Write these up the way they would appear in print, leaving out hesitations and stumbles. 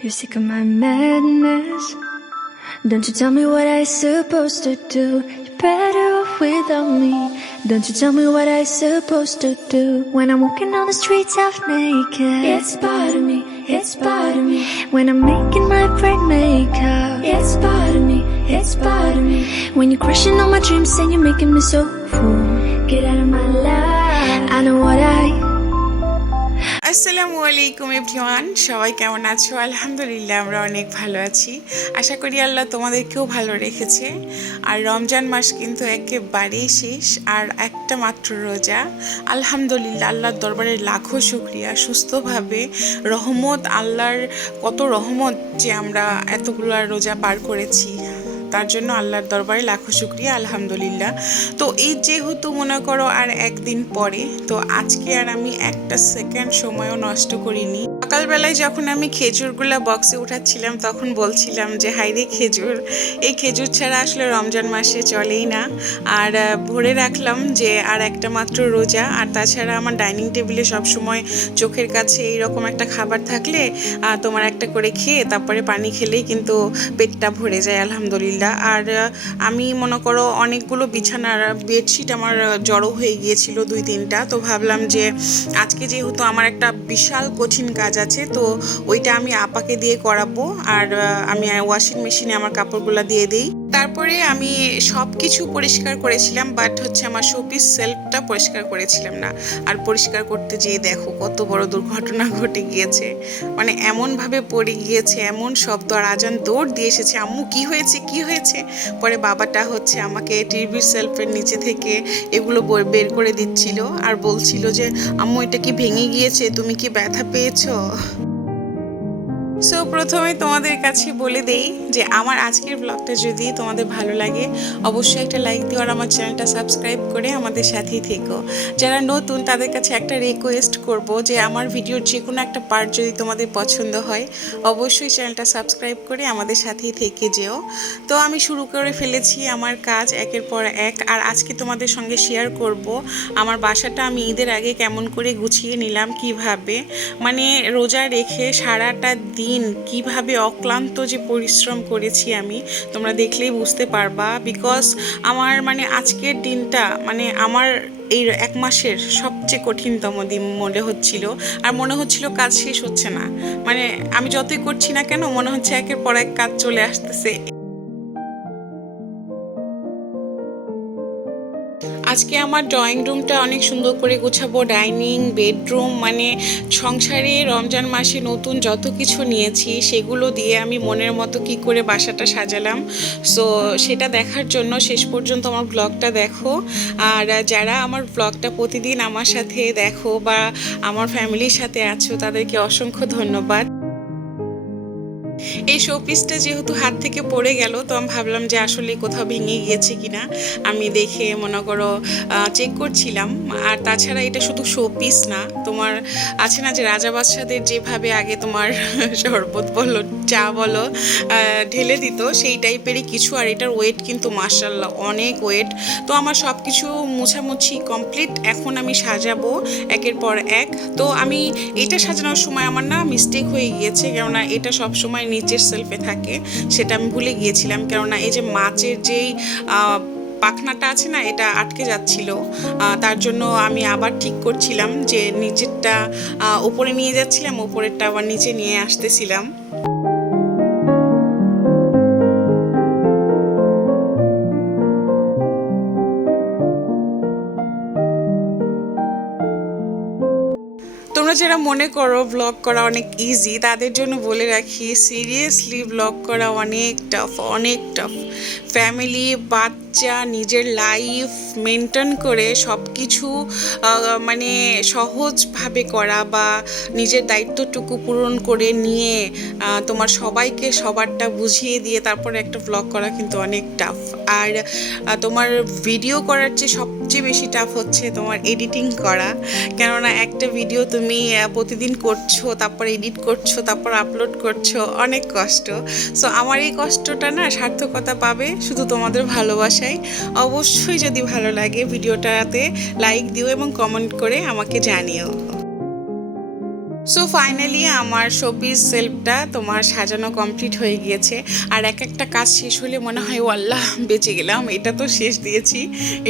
You're sick of my madness. Don't you tell me what I supposed to do. You're better off without me. Don't you tell me what I supposed to do. When I'm walking on the streets half naked, it's part of me, it's part of me. When I'm making my brain makeup, it's part of me, it's part of me. When you're crushing all my dreams and you're making me so full, get out of my life. I know what আসসালামু আলাইকুম everyone, সবাই কেমন আছো? আলহামদুলিল্লাহ আমরা অনেক ভালো আছি। আশা করি আল্লাহ তোমাদেরকেও ভালো রেখেছে। আর রমজান মাস কিন্তু একেবারেই শেষ, আর একটা মাত্র রোজা। আলহামদুলিল্লাহ, আল্লাহর দরবারে লাখো শুকরিয়া, সুস্থভাবে রহমত, আল্লাহর কত রহমত যে আমরা এতগুলো রোজা পার করেছি, তার জন্য আল্লাহর দরবারে লাখো শুকরিয়া, আলহামদুলিল্লাহ। তো এই যেহেতু মনে করো আর একদিন পরে, তো আজকে আর আমি একটা সেকেন্ড সময়ও নষ্ট করিনি। সকালবেলায় যখন আমি খেজুরগুলা বক্সে উঠাচ্ছিলাম তখন বলছিলাম যে হাইরে খেজুর, এই খেজুর ছাড়া আসলে রমজান মাসে চলেই না। আর ভরে রাখলাম যে আর একটা মাত্র রোজা। আর তাছাড়া আমার ডাইনিং টেবিলে সবসময় চোখের কাছে এইরকম একটা খাবার থাকলে তোমার একটা করে খেয়ে তারপরে পানি খেলেই কিন্তু পেটটা ভরে যায়, আলহামদুলিল্লাহ। আর আমি মনে করো অনেকগুলো বিছানার বেডশিট আমার জড়ো হয়ে গিয়েছিল 2-3টা। তো ভাবলাম যে আজকে যেহেতু আমার একটা বিশাল কঠিন কাজ আছে, তো ওইটা আমি আপাকে দিয়ে করাবো। আর আমি ওয়াশিং মেশিনে আমার কাপড়গুলো দিয়ে দিই। তারপরে আমি সব কিছু পরিষ্কার করেছিলাম, বাট হচ্ছে আমার শোপিস সেলফটা পরিষ্কার করেছিলাম না। আর পরিষ্কার করতে যেয়ে দেখো কত বড় দুর্ঘটনা ঘটে গিয়েছে। মানে এমনভাবে পড়ে গিয়েছে, এমন শব্দ, আর আজান দৌড় দিয়ে এসেছে, আম্মু কি হয়েছে কি হয়েছে। পরে বাবাটা হচ্ছে আমাকে টিভির সেলফের নিচে থেকে এগুলো বের করে দিচ্ছিল আর বলছিল যে আম্মু এটা কি ভেঙে গিয়েছে, তুমি কি ব্যথা পেয়েছো? সো প্রথমে তোমাদের কাছে বলে দেই যে আমার আজকের ব্লগটা যদি তোমাদের ভালো লাগে অবশ্যই একটা লাইক দিও, আর আমার চ্যানেলটা সাবস্ক্রাইব করে আমাদের সাথেই থেকো। যারা নতুন তাদের কাছে একটা রিকোয়েস্ট করব যে আমার ভিডিওর যে কোনো একটা পার্ট যদি তোমাদের পছন্দ হয় অবশ্যই চ্যানেলটা সাবস্ক্রাইব করে আমাদের সাথেই থেকে যেও। তো আমি শুরু করে ফেলেছি আমার কাজ একের পর এক, আর আজকে তোমাদের সঙ্গে শেয়ার করব আমার বাসাটা আমি ঈদের আগে কেমন করে গুছিয়ে নিলাম, কিভাবে মানে রোজা রেখে সারাটা দিন কিভাবে অক্লান্ত যে পরিশ্রম করেছি আমি, তোমরা দেখলেই বুঝতে পারবা। বিকজ আমার মানে আজকের দিনটা মানে আমার এই 1 মাসের সবচেয়ে কঠিনতম দিন মনে হচ্ছিল। আর মনে হচ্ছিল কাজ শেষ হচ্ছে না, মানে আমি যতই করছি না কেন মনে হচ্ছে একের পর এক কাজ চলে আসতেছে। আজকে আমার ড্রয়িং রুমটা অনেক সুন্দর করে গোছাবো, ডাইনিং, বেডরুম, মানে সংসারে রমজান মাসে নতুন যত কিছু নিয়েছি সেগুলো দিয়ে আমি মনের মতো কি করে বাসাটা সাজালাম। সো সেটা দেখার জন্য শেষ পর্যন্ত আমার ব্লগটা দেখো। আর যারা আমার ব্লগটা প্রতিদিন আমার সাথে দেখো বা আমার ফ্যামিলির সাথে আছো তাদেরকে অসংখ্য ধন্যবাদ। এই শোপিসটা যেহেতু হাত থেকে পড়ে গেল, তো আমি ভাবলাম যে আসলে কোথাও ভেঙে গিয়েছে কিনা, আমি দেখে মনে করো চেক করছিলাম। আর তাছাড়া এটা শুধু শোপিস না, তোমার আছে না যে রাজা বাদশাদের যেভাবে আগে তোমার শরবত বলো চা বলো ঢেলে দিত, সেই টাইপেরই কিছু। আর এটার ওয়েট কিন্তু মাশাআল্লাহ অনেক ওয়েট। তো আমার সব কিছু মুছামুছি কমপ্লিট, এখন আমি সাজাবো একের পর এক। তো আমি এটা সাজানোর সময় আমার না মিস্টেক হয়ে গিয়েছে, কেননা এটা সব সময় নিচের সেলফে থাকে, সেটা আমি ভুলে গিয়েছিলাম। কেননা এই যে মাছের যেই পাখনাটা আছে না, এটা আটকে যাচ্ছিল, তার জন্য আমি আবার ঠিক করছিলাম যে নিচেরটা উপরে নিয়ে যাচ্ছিলাম, উপরেরটা আবার নিচে নিয়ে আসতেছিলাম। তোমরা যারা মনে করো ব্লগ করা অনেক ইজি, তাদের জন্য বলে রাখি সিরিয়াসলি ব্লগ করা অনেক টাফ, অনেক টাফ। ফ্যামিলি, বাচ্চা, নিজের লাইফ মেনটেন করে সব কিছু মানে সহজভাবে করা বা নিজের দায়িত্বটুকু পূরণ করে নিয়ে তোমার সবাইকে সবারটা বুঝিয়ে দিয়ে তারপরে একটা ব্লগ করা কিন্তু অনেক টাফ। আর তোমার ভিডিও করার চেয়ে সবচেয়ে বেশি টাফ হচ্ছে তোমার এডিটিং করা। কেননা একটা ভিডিও তুমি প্রতিদিন করছো, তারপর এডিট করছো, তারপর আপলোড করছো, অনেক কষ্ট। সো আমার এই কষ্টটা না সার্থকতা পাবে শুধু তোমাদের ভালোবাসায়। অবশ্যই যদি ভালো লাগে ভিডিওটাতে লাইক দিও এবং কমেন্ট করে আমাকে জানিও। সো ফাইনালি আমার শোপিস সেলফটা তোমার সাজানো কমপ্লিট হয়ে গিয়েছে। আর এক একটা কাজ শেষ হলে মনে হয় ও আল্লাহ বেঁচে গেলাম, এটা তো শেষ দিয়েছি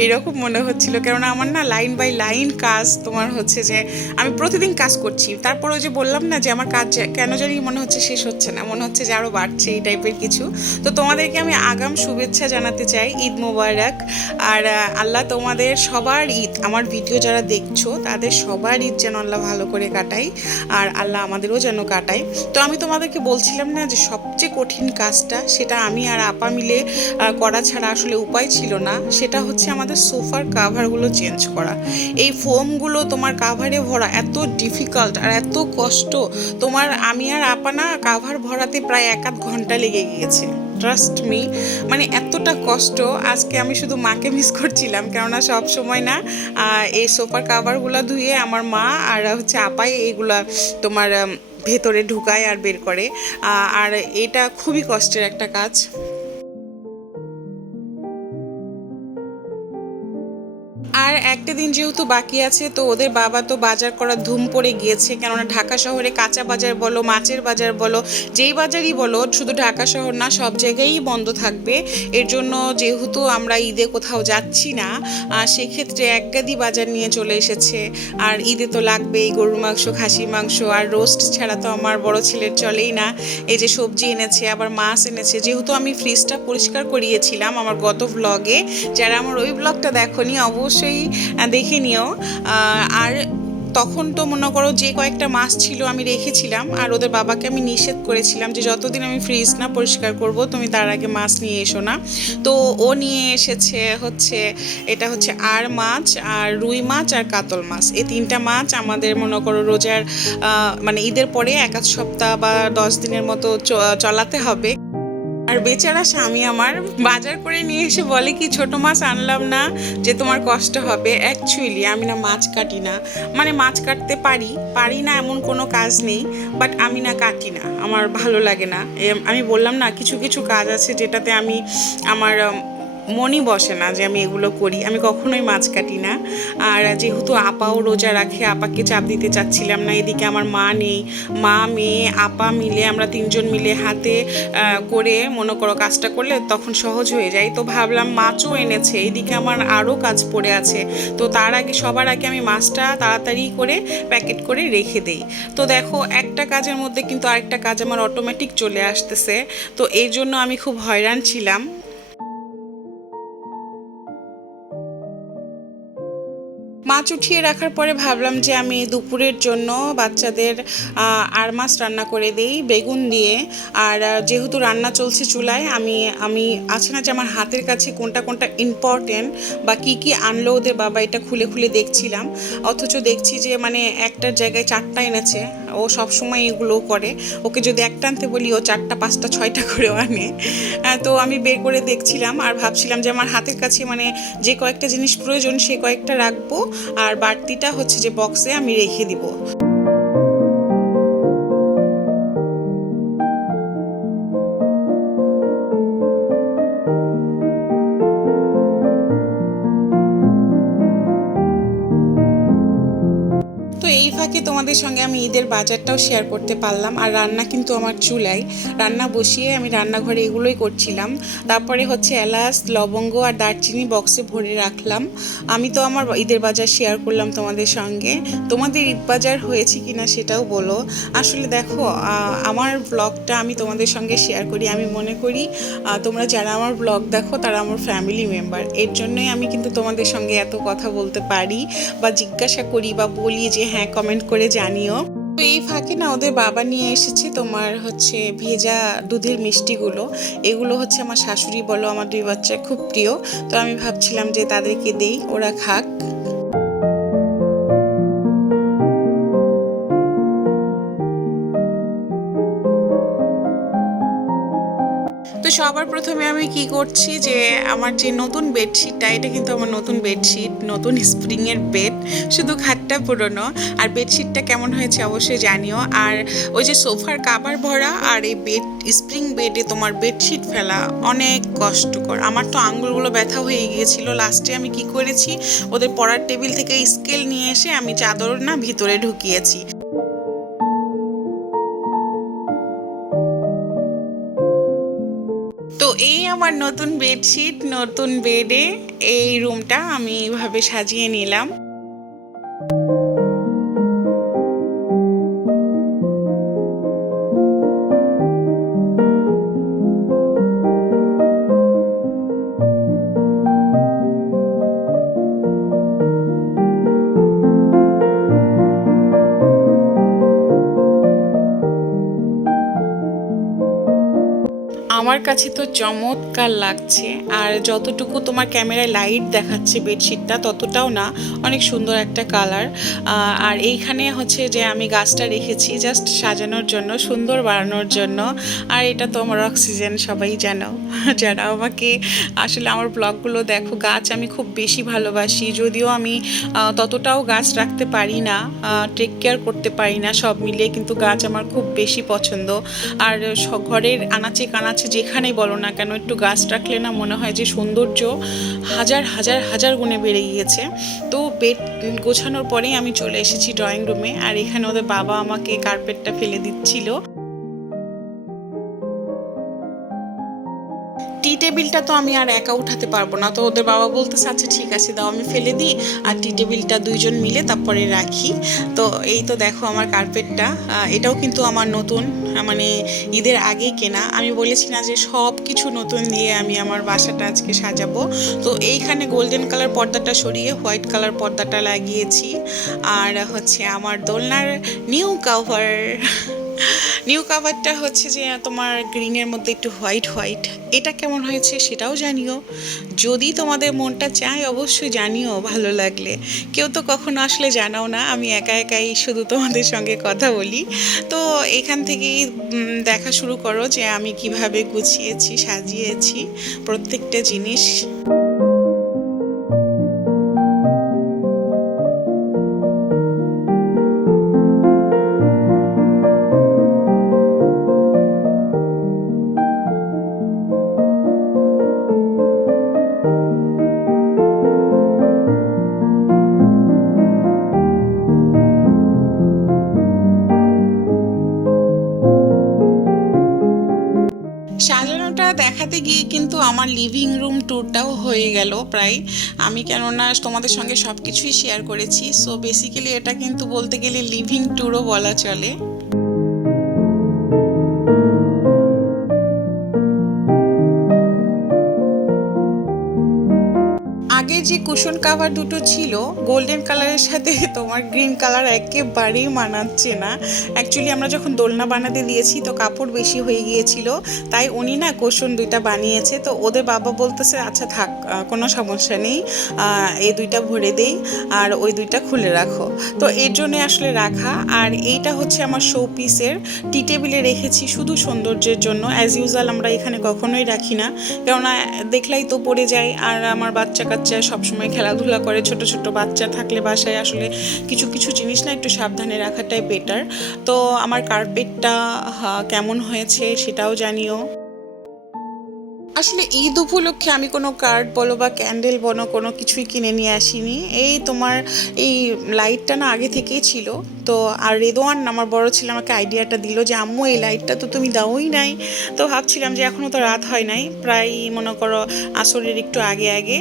এরকম মনে হচ্ছিল। কেননা আমার না লাইন বাই লাইন কাজ তোমার হচ্ছে যে আমি প্রতিদিন কাজ করছি, তারপরেও যে বললাম না যে আমার কাজ কেন জানি মনে হচ্ছে শেষ হচ্ছে না, মনে হচ্ছে যে আরও বাড়ছে এই টাইপের কিছু। তো তোমাদেরকে আমি আগাম শুভেচ্ছা জানাতে চাই, ঈদ মোবারক। আর আল্লাহ তোমাদের সবার ঈদ, আমার ভিডিও যারা দেখছো তাদের সবার ঈদ যেন আল্লাহ ভালো করে কাটাই, আর আল্লাহ আমাদেরও যেন কাটায়। তো আমি তোমাদেরকে বলছিলাম না যে সবচেয়ে কঠিন কাজটা সেটা আমি আর আপা মিলে করা ছাড়া আসলে উপায় ছিল না, সেটা হচ্ছে আমাদের সোফার কাভারগুলো চেঞ্জ করা। এই ফোমগুলো তোমার কাভারে ভরা এত ডিফিকাল্ট আর এত কষ্ট, তোমার আমি আর আপা না কাভার ভরাতে প্রায় 1-8 ঘন্টা লেগে গিয়েছে। ট্রাস্ট মি, মানে এতটা কষ্ট। আজকে আমি শুধু মাকে মিস করছিলাম, কেননা সব সময় না এই সোফার কাভারগুলো ধুয়ে আমার মা আর হচ্ছে আপাই এইগুলা তোমার ভেতরে ঢুকায় আর বের করে। আর এটা খুবই কষ্টের একটা কাজ। আর একটা দিন যেহেতু বাকি আছে, তো ওদের বাবা তো বাজার করার ধুম পড়ে গিয়েছে, কেননা ঢাকা শহরে কাঁচা বাজার বলো, মাছের বাজার বলো, যেই বাজারই বলো, শুধু ঢাকা শহর না সব জায়গায়ই বন্ধ থাকবে। এর জন্য যেহেতু আমরা ঈদে কোথাও যাচ্ছি না, সেক্ষেত্রে এক গাদি বাজার নিয়ে চলে এসেছে। আর ঈদে তো লাগবেই গরুর মাংস, খাসির মাংস, আর রোস্ট ছাড়া তো আমার বড় ছেলের চলেই না। এই যে সবজি এনেছে, আবার মাছ এনেছে। যেহেতু আমি ফ্রিজটা পরিষ্কার করিয়েছিলাম আমার গত ভ্লগে, যারা আমার ওই ব্লগটা দেখোনি অবশ্যই দেখে নিও। আর তখন তো মনে করো যে কয়েকটা মাছ ছিল আমি রেখেছিলাম, আর ওদের বাবাকে আমি নিষেধ করেছিলাম যে যতদিন আমি ফ্রিজ না পরিষ্কার করব তুমি তার আগে মাছ নিয়ে এসো না। তো ও নিয়ে এসেছে হচ্ছে, এটা হচ্ছে আর মাছ, আর রুই মাছ, আর কাতল মাছ। এই 3টা মাছ আমাদের মনে করো রোজার মানে ঈদের পরে 1 সপ্তাহ বা 10 দিনের মতো চলাতে হবে। আর বেচারা স্বামী আমার বাজার করে নিয়ে এসে বলে কি ছোট মাছ আনলাম না যে তোমার কষ্ট হবে। অ্যাকচুয়ালি আমি না মাছ কাটি না, মানে মাছ কাটতে পারি না এমন কোনো কাজ নেই, বাট আমি না কাটি না, আমার ভালো লাগে না। আমি বললাম না কিছু কিছু কাজ আছে যেটাতে আমি আমার মনই বসে না যে আমি এগুলো করি, আমি কখনোই মাছ কাটি না। আর যেহেতু আপাও রোজা রাখে, আপাকে চাপ দিতে চাচ্ছিলাম না। এদিকে আমার মা নেই, মা মেয়ে আপা মিলে আমরা 3জন মিলে হাতে করে মনে করো কাজটা করলে তখন সহজ হয়ে যায়। তো ভাবলাম মাছও এনেছে, এদিকে আমার আরও কাজ পড়ে আছে, তো তার আগে সবার আগে আমি মাছটা তাড়াতাড়ি করে প্যাকেট করে রেখে দেই। তো দেখো একটা কাজের মধ্যে কিন্তু আরেকটা কাজ আমার অটোমেটিক চলে আসতেছে, তো এই জন্য আমি খুব হয়রান ছিলাম। মাছ উঠিয়ে রাখার পরে ভাবলাম যে আমি দুপুরের জন্য বাচ্চাদের আর মাছ রান্না করে দিই বেগুন দিয়ে। আর যেহেতু রান্না চলছে চুলায়, আমি আছে না যে আমার হাতের কাছে কোনটা কোনটা ইম্পর্টেন্ট বা কি কি আনলো ওদের বাবা, এটা খুলে খুলে দেখছিলাম। অথচ দেখছি যে মানে একটার জায়গায় 4টা এনেছে। ও সবসময় এগুলো করে, ওকে যদি একটা আনতে বলি ও 4টা 5টা 6টা করেও আনে। তো আমি বের করে দেখছিলাম আর ভাবছিলাম যে আমার হাতের কাছে মানে যে কয়েকটা জিনিস প্রয়োজন সে কয়েকটা রাখবো, আর বাড়তিটা হচ্ছে যে বক্সে আমি রেখে দিব। তো এই ফাঁকে তোমাদের সঙ্গে আমি ঈদের বাজারটাও শেয়ার করতে পারলাম। আর রান্না কিন্তু আমার চুলায়, রান্না বসিয়ে আমি রান্নাঘরে এগুলোই করছিলাম। তারপরে হচ্ছে এলাচ, লবঙ্গ আর দারচিনি বক্সে ভরে রাখলাম। আমি তো আমার ঈদের বাজার শেয়ার করলাম তোমাদের সঙ্গে। তোমাদের ঈদ বাজার হয়েছে কিনা সেটাও বলো। আসলে দেখো আমার ব্লগটা আমি তোমাদের সঙ্গে শেয়ার করি, আমি মনে করি তোমরা যারা আমার ব্লগ দেখো তারা আমার ফ্যামিলি মেম্বার। এর জন্যই আমি কিন্তু তোমাদের সঙ্গে এত কথা বলতে পারি বা জিজ্ঞাসা করি বা বলি যে হ্যাঁ কমেন্ট করে জানিও। তো এই ফাঁকে না ওদের বাবা নিয়ে এসেছে তোমার হচ্ছে ভেজা দুধের মিষ্টিগুলো। এগুলো হচ্ছে আমার শাশুড়ি বলো আমার 2 বাচ্চার খুব প্রিয়, তো আমি ভাবছিলাম যে তাদেরকে দেই, ওরা খাক। তো সবার প্রথমে আমি কি করছি যে আমার যে নতুন বেডশিটটা, এটা কিন্তু আমার নতুন বেডশিট, নতুন স্প্রিংয়ের বেড, শুধু খাটটা পুরনো। আর বেডশিটটা কেমন হয়েছে অবশ্যই জানিও। আর ওই যে সোফার কাভার ভরা আর এই বেড স্প্রিং বেডে তোমার বেডশিট ফেলা অনেক কষ্টকর। আমার তো আঙুলগুলো ব্যথা হয়ে গিয়েছিল। লাস্টে আমি কি করেছি, ওদের পড়ার টেবিল থেকে স্কেল নিয়ে এসে আমি চাদর না ভিতরে ঢুকিয়েছি। এই আমার নতুন বেডশিট, নতুন বেডে এই রুমটা আমি এইভাবে সাজিয়ে নিলাম। আমার কাছে তো চমৎকার লাগছে, আর যতটুকু তোমার ক্যামেরায় লাইট দেখাচ্ছে বেডশিটটা ততটাও না, অনেক সুন্দর একটা কালার। আর এইখানে হচ্ছে যে আমি গাছটা রেখেছি জাস্ট সাজানোর জন্য, সুন্দর বাড়ানোর জন্য। আর এটা তো আমার অক্সিজেন, সবাই জানো যারা আমাকে আসলে আমার ব্লগগুলো দেখো। গাছ আমি খুব বেশি ভালোবাসি, যদিও আমি ততটাও গাছ রাখতে পারি না, টেক কেয়ার করতে পারি না সব মিলিয়ে, কিন্তু গাছ আমার খুব বেশি পছন্দ। আর ঘরের আনাচে কানাচে যেখানেই বলো না কেন একটু গাছ রাখলে না মনে হয় যে সৌন্দর্য হাজার হাজার হাজার গুণে বেড়ে গিয়েছে। তো বেড গোছানোর পরেই আমি চলে এসেছি ড্রয়িং রুমে, আর এখানে ওদের বাবা আমাকে কার্পেটটা ফেলে দিচ্ছিল। টি টেবিলটা তো আমি আর একা উঠাতে পারবো না, তো ওদের বাবা বলতেছে আচ্ছা ঠিক আছে দাও আমি ফেলে দিই, আর টি টেবিলটা দুইজন মিলে তারপরে রাখি। তো এই তো দেখো আমার কার্পেটটা, এটাও কিন্তু আমার নতুন, মানে ঈদের আগেই কেনা। আমি বলেছি না যে সব কিছু নতুন দিয়ে আমি আমার বাসাটা আজকে সাজাবো। তো এইখানে গোল্ডেন কালার পর্দাটা সরিয়ে হোয়াইট কালার পর্দাটা লাগিয়েছি, আর হচ্ছে আমার দোলনার নিউ কাভার। নিউ কাভারটা হচ্ছে যে তোমার গ্রিনের মধ্যে একটু হোয়াইট হোয়াইট, এটা কেমন হয়েছে সেটাও জানিও। যদি তোমাদের মনটা চায় অবশ্যই জানিও ভালো লাগলে। কেউ তো কখনো আসলে জানাও না, আমি একা একাই শুধু তোমাদের সঙ্গে কথা বলি। তো এখান থেকেই দেখা শুরু করো যে আমি কিভাবে গুছিয়েছি সাজিয়েছি প্রত্যেকটা জিনিস। সাজানোটা দেখাতে গিয়ে কিন্তু আমার লিভিং রুম ট্যুরটাও হয়ে গেল প্রায়। আমি কেননা তোমাদের সঙ্গে সব কিছুই শেয়ার করেছি, সো বেসিক্যালি এটা কিন্তু বলতে গেলে লিভিং ট্যুরও বলা চলে। আগে যে কুশন কাভার দুটো ছিল গোল্ডেন কালারের সাথে তোমার গ্রিন কালার একেবারেই মানাচ্ছে না। অ্যাকচুয়ালি আমরা যখন দোলনা বানাতে দিয়েছি তো কাপড় বেশি হয়ে গিয়েছিল, তাই উনি না কুশন দুইটা বানিয়েছে। তো ওদের বাবা বলতেছে আচ্ছা থাক কোনো সমস্যা নেই, এই দুইটা ভরে দেই আর ওই দুইটা খুলে রাখো। তো এর জন্যে আসলে রাখা। আর এইটা হচ্ছে আমার শো পিসের, টি টেবিলে রেখেছি শুধু সৌন্দর্যের জন্য। অ্যাজ ইউজুয়াল আমরা এখানে কখনোই রাখি না, কেননা দেখলেই তো পড়ে যায়। আর আমার বাচ্চা কাচ্চা সবসময় খেলাধুলা করে, ছোট ছোট বাচ্চা থাকলে বাসায় আসলে কিছু কিছু জিনিস না একটু সাবধানে রাখাটাই বেটার। তো আমার কার্পেটটা কেমন হয়েছে সেটাও জানিও। আসলে ঈদ উপলক্ষে আমি কোনো কার্ড বলো বা ক্যান্ডেল বলো কোনো কিছুই কিনে নিয়ে আসিনি। এই তোমার এই লাইটটা না আগে থেকেই ছিল। তো আর রেদওয়ান আমার বড় ছেলে আমাকে আইডিয়াটা দিল যে আম্মু এই লাইটটা তো তুমি দাওই নাই। তো ভাবছিলাম যে এখনও তো রাত হয় নাই, প্রায় মনে করো আসরের একটু আগে আগে।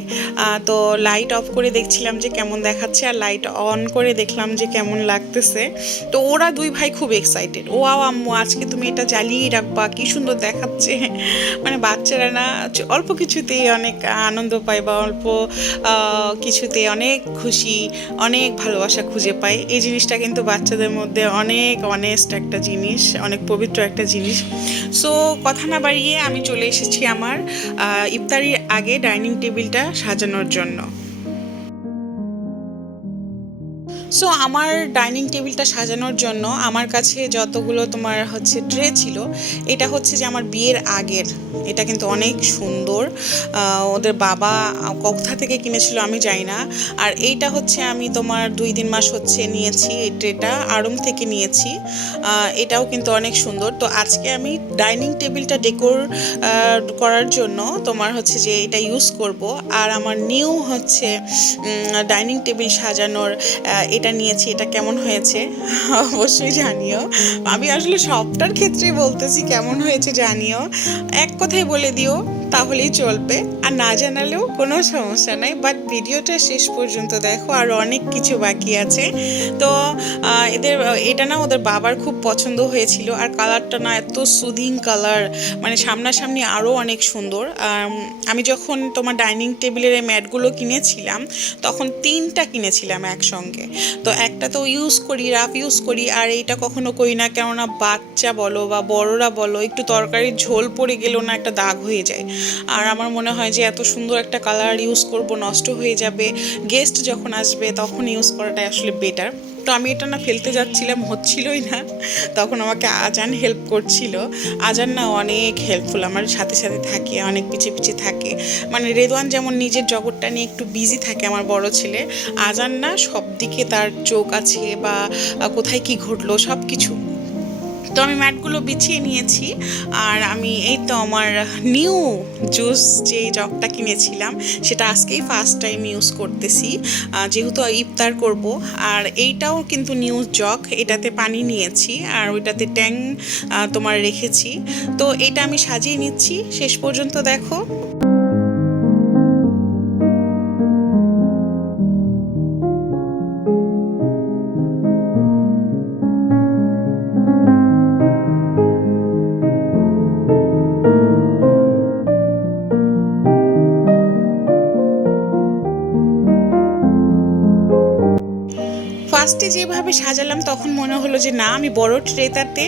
তো লাইট অফ করে দেখছিলাম যে কেমন দেখাচ্ছে, আর লাইট অন করে দেখলাম যে কেমন লাগতেছে। তো ওরা দুই ভাই খুব এক্সাইটেড, ও আম্মু আজকে তুমি এটা জ্বালিয়েই রাখবা, কি সুন্দর দেখাচ্ছে। মানে বাচ্চারা না অল্প কিছুতেই অনেক আনন্দ পায়, বা অল্প কিছুতে অনেক খুশি, অনেক ভালোবাসা খুঁজে পায়। এই জিনিসটা কিন্তু বাচ্চাদের মধ্যে অনেক অনেস্ট একটা জিনিস, অনেক পবিত্র একটা জিনিস। সো কথা না বাড়িয়ে আমি চলে এসেছি আমার ইফতারির আগে ডাইনিং টেবিলটা সাজানোর জন্য। সো আমার ডাইনিং টেবিলটা সাজানোর জন্য আমার কাছে যতগুলো তোমার হচ্ছে ট্রে ছিল, এটা হচ্ছে যে আমার বিয়ের আগের, এটা কিন্তু অনেক সুন্দর। ওদের বাবা কোথা থেকে কিনেছিল আমি জানি না। আর এইটা হচ্ছে আমি তোমার 2-3 মাস হচ্ছে নিয়েছি, এই ট্রেটা আড়ং থেকে নিয়েছি। এটাও কিন্তু অনেক সুন্দর। তো আজকে আমি ডাইনিং টেবিলটা ডেকোর করার জন্য তোমার হচ্ছে যে এটা ইউজ করব। আর আমার নিউ হচ্ছে ডাইনিং টেবিল সাজানোর এটা নিয়েছি, এটা কেমন হয়েছে অবশ্যই জানিও। আমি আসলে সবটার ক্ষেত্রেই বলতেছি কেমন হয়েছে জানিও, এক কথাই বলে দিও তাহলেই চলবে, আর না জানালেও কোনো সমস্যা নাই, বাট ভিডিওটা শেষ পর্যন্ত দেখো, আর অনেক কিছু বাকি আছে। তো এটা না ওদের বাবার খুব পছন্দ হয়েছিল, আর কালারটা না এত সুদিং কালার, মানে সামনাসামনি আরও অনেক সুন্দর। আমি যখন তোমার ডাইনিং টেবিলের এই ম্যাটগুলো কিনেছিলাম তখন 3টা কিনেছিলাম একসঙ্গে। তো একটা তো ইউজ করি, রাফ ইউজ করি, আর এইটা কখনো করি না, কেননা বাচ্চা বলো বা বড়রা বলো একটু তরকারির ঝোল পড়ে গেলেও না একটা দাগ হয়ে যায়। আর আমার মনে হয় যে এত সুন্দর একটা কালার ইউজ করব, নষ্ট হয়ে যাবে, গেস্ট যখন আসবে তখন ইউজ করাটাই আসলে বেটার। তো আমি এটা না ফেলতে যাচ্ছিলাম, হচ্ছিলই না, তখন আমাকে আজান হেল্প করছিল। আজান না অনেক হেল্পফুল, আমার সাথে সাথে থাকে, অনেক পিছে পিছে থাকে। মানে রেদওয়ান যেমন নিজের জগৎটা নিয়ে একটু বিজি থাকে আমার বড় ছেলে, আজান না সব দিকে তার চোখ আছে, বা কোথায় কি ঘটলো সব কিছু। তো আমি ম্যাটগুলো বিছিয়ে নিয়েছি, আর আমি এই তো আমার নিউ জুস যে জগটা কিনেছিলাম সেটা আজকেই ফার্স্ট টাইম ইউজ করতেছি, যেহেতু ইফতার করব। আর এইটাও কিন্তু নিউ জগ, এটাতে পানি নিয়েছি আর ওইটাতে ট্যাং তোমার রেখেছি। তো এটা আমি সাজিয়ে নিচ্ছি, শেষ পর্যন্ত দেখো। ফার্স্টে যেভাবে সাজালাম তখন মনে হলো যে না, আমি বড় ট্রেটাতে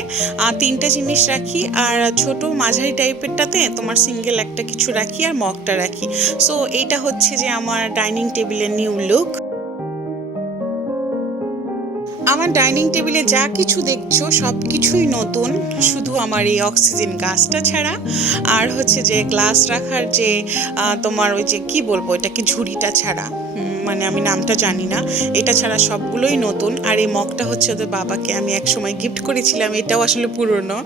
3টে জিনিস রাখি, আর ছোট মাঝারি টাইপেরটাতে তোমার সিঙ্গেল একটা কিছু রাখি, আর মগটা রাখি। সো এইটা হচ্ছে যে আমার ডাইনিং টেবিলের নিউ লুক। আমার ডাইনিং টেবিলে যা কিছু দেখছো সব কিছুই নতুন, শুধু আমার এই অক্সিজেন গাছটা ছাড়া, আর হচ্ছে যে গ্লাস রাখার যে তোমার ওই যে কি বলবো এটাকে ঝুড়িটা ছাড়া, মানে আমি নামটা জানি না, এটা ছাড়া সবগুলোই নতুন। আর এই মগটা হচ্ছে ওদের বাবাকে আমি এক সময় গিফট করেছিলাম, এটাও আসলে পুরনো,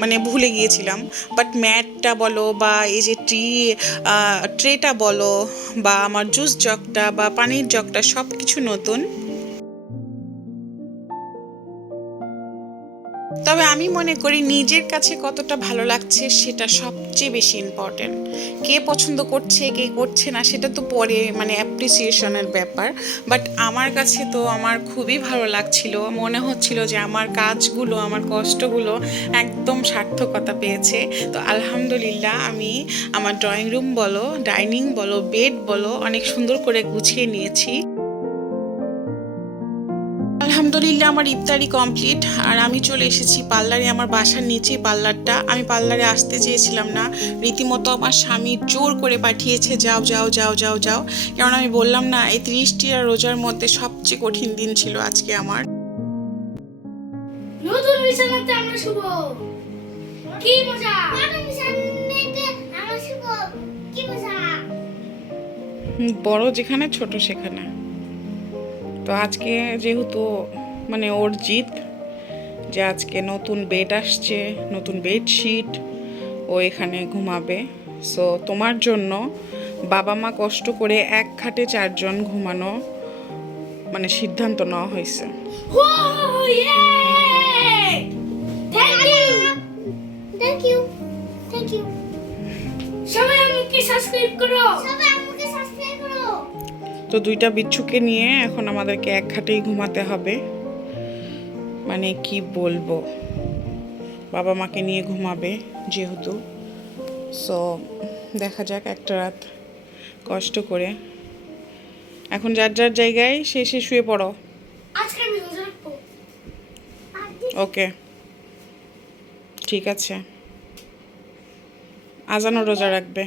মানে ভুলে গিয়েছিলাম। বাট ম্যাটটা বলো বা এই যে ট্রেটা বলো বা আমার জুস জগটা বা পানির জগটা সব কিছু নতুন। তবে আমি মনে করি নিজের কাছে কতটা ভালো লাগছে সেটা সবচেয়ে বেশি ইম্পর্টেন্ট। কে পছন্দ করছে কে করছে না সেটা তো পরে, মানে অ্যাপ্রিসিয়েশনের ব্যাপার। বাট আমার কাছে তো আমার খুবই ভালো লাগছিল, মনে হচ্ছিল যে আমার কাজগুলো, আমার কষ্টগুলো একদম সার্থকতা পেয়েছে। তো আলহামদুলিল্লাহ আমি আমার ড্রয়িং রুম বলো, ডাইনিং বলো, বেড বলো অনেক সুন্দর করে গুছিয়ে নিয়েছি। আলহামদুলিল্লাহ আমার ইফতারি কমপ্লিট, আর আমি চলে এসেছি পার্লারে। আমার বাসার নিচে পার্লারটা, আমি পার্লারে আসতে চেয়েছিলাম না, রীতিমতো আমার স্বামী জোর করে পাঠিয়েছে, যাও যাও যাও যাও যাও। কারণ আমি বললাম না, এই 30টি রোজার মধ্যে সবচেয়ে কঠিন দিন ছিল আজকে আমার। নতুন বিছানাতে আমরা শুভ, কি মজা! নতুন বিছানাতে আমরা শুভ, কি মজা! বড় যেখানে ছোট সেখানে। তো আজকে যেহেতু মানে ওর জিত যে আজকে নতুন বেড আসছে, নতুন বেডশিট, ও এখানে ঘুমাবে। সো তোমার জন্য বাবা মা কষ্ট করে এক খাটে 4 জন ঘুমানো মানে সিদ্ধান্ত নেওয়া হয়েছে। Thank you, thank you. সবাই আমাকে সাবস্ক্রাইব করো, সবাই আমাকে সাবস্ক্রাইব করো। তো 2টা বিচ্ছুকে নিয়ে এখন আমাদেরকে এক খাটেই ঘুমাতে হবে, মানে কি বলবো, বাবা মাকে নিয়ে ঘুমাবে যেহেতু। সো দেখা যাক, একটা রাত কষ্ট করে। এখন যার যার জায়গায় সে শুয়ে পড়ো। আজকে আমি রোজা রাখবো। ওকে, ঠিক আছে, আজানও রোজা রাখবে।